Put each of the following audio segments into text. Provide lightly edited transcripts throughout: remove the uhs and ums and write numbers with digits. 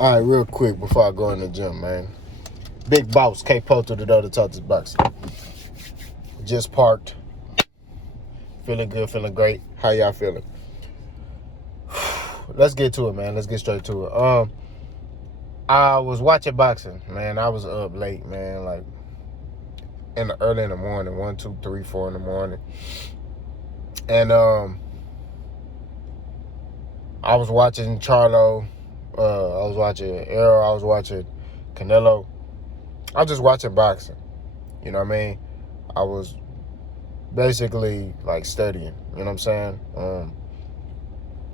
All right, real quick before I go in the gym, man. Big boss, K Poto, the other Talks Boxing. Just parked. Feeling good, feeling great. How y'all feeling? Let's get to it, man. Let's get straight to it. I was watching boxing, man. I was up late, man. Like early in the morning, 1, 2, 3, 4 in the morning. And I was watching Charlo. I was watching Errol. I was watching Canelo. I was just watching boxing. You know what I mean? I was basically like studying. You know what I'm saying?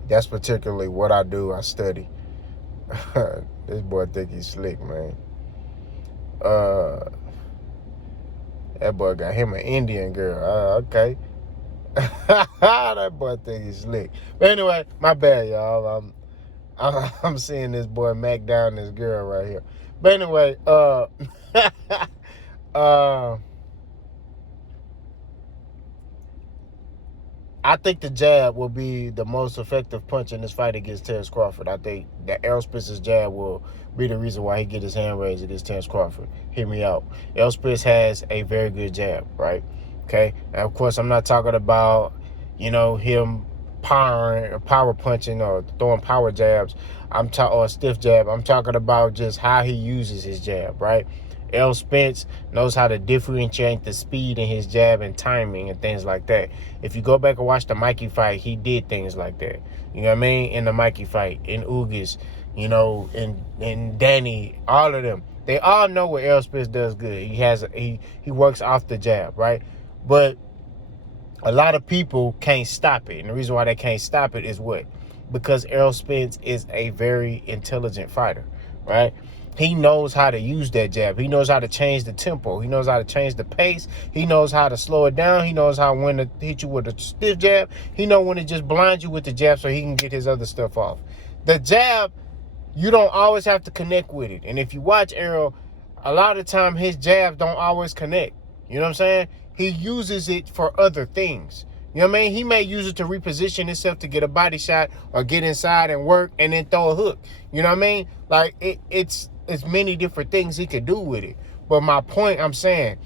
That's particularly what I do. I study. This boy think he's slick, man. That boy got him an Indian girl. Okay. That boy think he's slick. But anyway, my bad, y'all. I'm seeing this boy Mac down this girl right here. But anyway, I think the jab will be the most effective punch in this fight against Terence Crawford. I think that Errol Spence's jab will be the reason why he get his hand raised against Terence Crawford. Hear me out. Errol Spence has a very good jab, right? Okay? And of course, I'm not talking about, him power punching or throwing power jabs. Or a stiff jab. I'm talking about just how he uses his jab, right? Errol Spence knows how to differentiate the speed in his jab and timing and things like that. If you go back and watch the Mikey fight, he did things like that. You know what I mean? In the Mikey fight, in Ugas, in Danny, all of them. They all know what Errol Spence does good. He works off the jab, right? But a lot of people can't stop it. And the reason why they can't stop it is what? Because Errol Spence is a very intelligent fighter, right? He knows how to use that jab. He knows how to change the tempo. He knows how to change the pace. He knows how to slow it down. He knows when to hit you with a stiff jab. He knows when to just blind you with the jab so he can get his other stuff off. The jab, you don't always have to connect with it. And if you watch Errol, a lot of the time his jabs don't always connect. You know what I'm saying? He uses it for other things. You know what I mean? He may use it to reposition himself to get a body shot or get inside and work and then throw a hook. You know what I mean? Like, it's many different things he could do with it. But my point I'm saying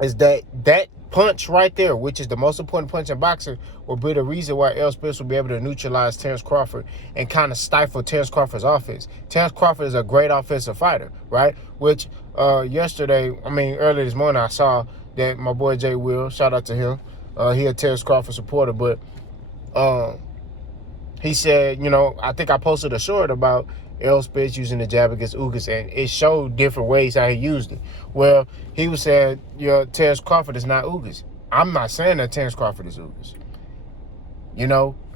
is that punch right there, which is the most important punch in boxing, will be the reason why Errol Spence will be able to neutralize Terence Crawford and kind of stifle Terence Crawford's offense. Terence Crawford is a great offensive fighter, right? Which earlier this morning, I saw that my boy Jay Will, shout out to him, he a Terence Crawford supporter, but he said, I think I posted a short about Errol Spence using the jab against Ugas, and it showed different ways how he used it. Well, he was saying, Terence Crawford is not Ugas. I'm not saying that Terence Crawford is Ugas.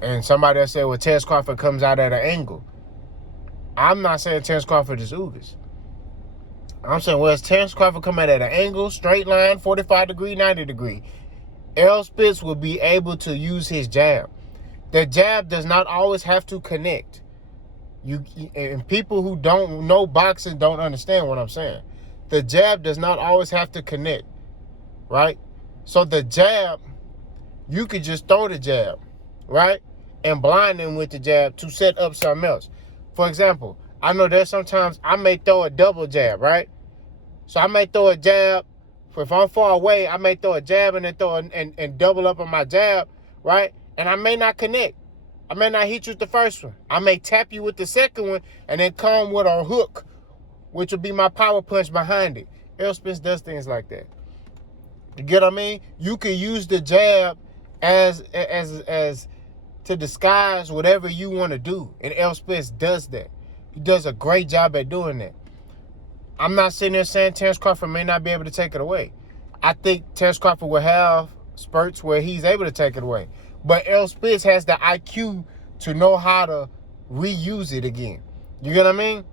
And somebody else said, well, Terence Crawford comes out at an angle. I'm not saying Terence Crawford is Ugas. I'm saying, well, Terence Crawford come out at an angle, straight line, 45 degree, 90 degree. Errol Spence will be able to use his jab. The jab does not always have to connect. And people who don't know boxing don't understand what I'm saying. The jab does not always have to connect, right? So the jab, you could just throw the jab, right? And blind them with the jab to set up something else. For example, I know there's sometimes I may throw a double jab, right? So I may throw a jab. If I'm far away, I may throw a jab and then and double up on my jab, right? And I may not connect. I may not hit you with the first one. I may tap you with the second one and then come with a hook, which will be my power punch behind it. Errol Spence does things like that. You get what I mean? You can use the jab as to disguise whatever you want to do. And Errol Spence does that. He does a great job at doing that. I'm not sitting there saying Terence Crawford may not be able to take it away. I think Terence Crawford will have spurts where he's able to take it away. But Errol Spence has the IQ to know how to reuse it again. You get what I mean?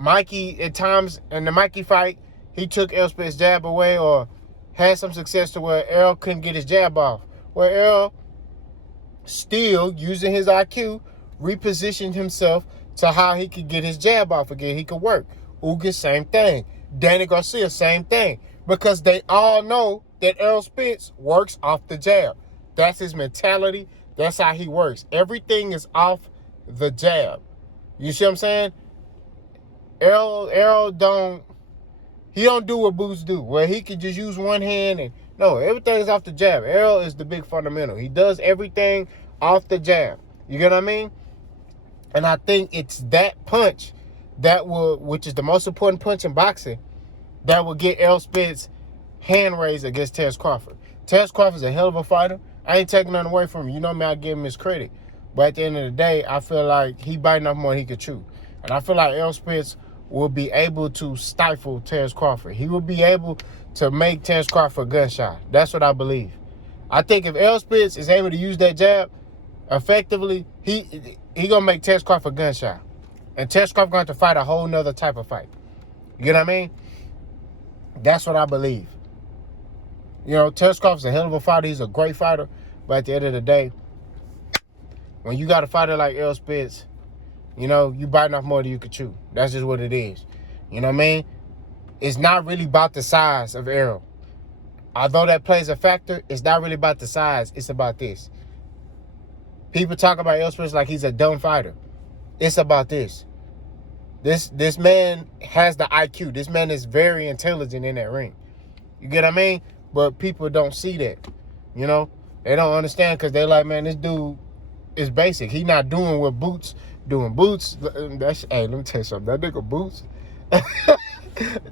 Mikey, at times, in the Mikey fight, he took Errol Spence's jab away or had some success to where Errol couldn't get his jab off. Where Errol, still using his IQ, repositioned himself to how he could get his jab off again. He could work. Ugas, same thing. Danny Garcia, same thing. Because they all know that Errol Spence works off the jab. That's his mentality. That's how he works. Everything is off the jab. You see what I'm saying? Errol don't do what Boots do, where he can just use one hand and no, everything's off the jab. Errol is the big fundamental. He does everything off the jab. You get what I mean? And I think it's that punch which is the most important punch in boxing, that will get Errol Spence hand raised against Terence Crawford. Terence Crawford's a hell of a fighter. I ain't taking nothing away from him. You know me, I give him his credit. But at the end of the day, I feel like he biting off more than he could chew. And I feel like Errol Spence will be able to stifle Terence Crawford. He will be able to make Terence Crawford a gunshot. That's what I believe. I think if Errol Spence is able to use that jab effectively, he gonna make Terence Crawford a gunshot. And Terence Crawford gonna have to fight a whole nother type of fight. You know what I mean? That's what I believe. You know, Terence Crawford's a hell of a fighter. He's a great fighter. But at the end of the day, when you got a fighter like Errol Spence, you know, you biting off more than you could chew. That's just what it is. You know what I mean? It's not really about the size of Errol. Although that plays a factor, it's not really about the size. It's about this. People talk about Errol Spence like he's a dumb fighter. It's about this. This man has the IQ. This man is very intelligent in that ring. You get what I mean? But people don't see that. You know? They don't understand because they're like, man, this dude is basic. He not doing what Boots doing. Boots, hey, let me tell you something. That nigga Boots.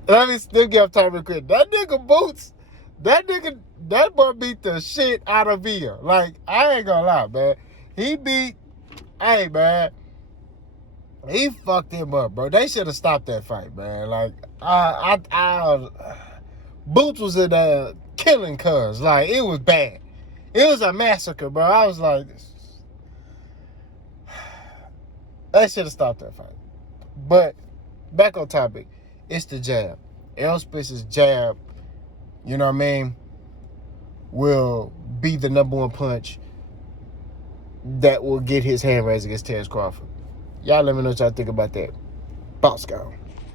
Let me still give up time real quick. That nigga Boots, that boy beat the shit out of Villa. Like, I ain't gonna lie, man. Hey, man. He fucked him up, bro. They should have stopped that fight, man. Like, Boots was in there killing cuz. Like, it was bad. It was a massacre, bro. I was like, they should have stopped that fight. But, back on topic, it's the jab. Errol Spence's jab, you know what I mean, will be the number one punch that will get his hand raised against Terence Crawford. Y'all let me know what y'all think about that. Boss go.